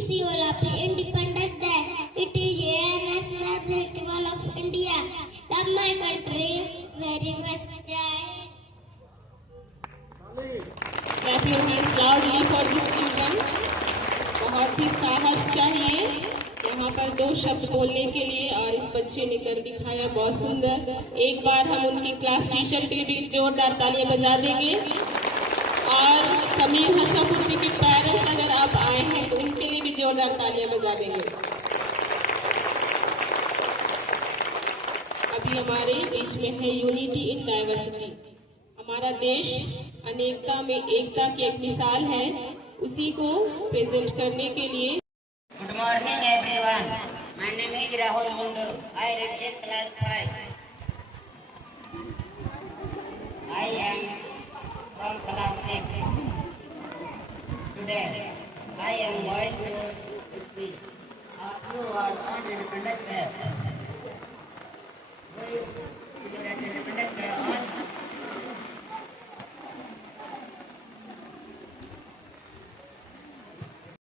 festival of Independence Day. It is a national festival of India. Love my country very much. Clap your hands loudly for this children. बहुत ही साहस चाहिए यहाँ पर दो शब्द बोलने के लिए और इस बच्चे ने कर दिखाया बहुत सुंदर। एक बार हम उनकी क्लास टीचर के लिए भी जोरदार तालियां बजा देंगे और समीर हसनपुर के पेरेंट्स अगर आप आए हैं तो उनके लिए भी जोरदार तालियां बजा देंगे। अभी हमारे बीच में है यूनिटी इन डाइवर्सिटी। हमारा देश अनेकता में एकता की एक मिसाल है, उसी को प्रेजेंट करने के लिए। Good morning everyone. My name is Rahul Mundu. I represent class 5. I am from class 6. Today I am going to speak a few words on Independence Day.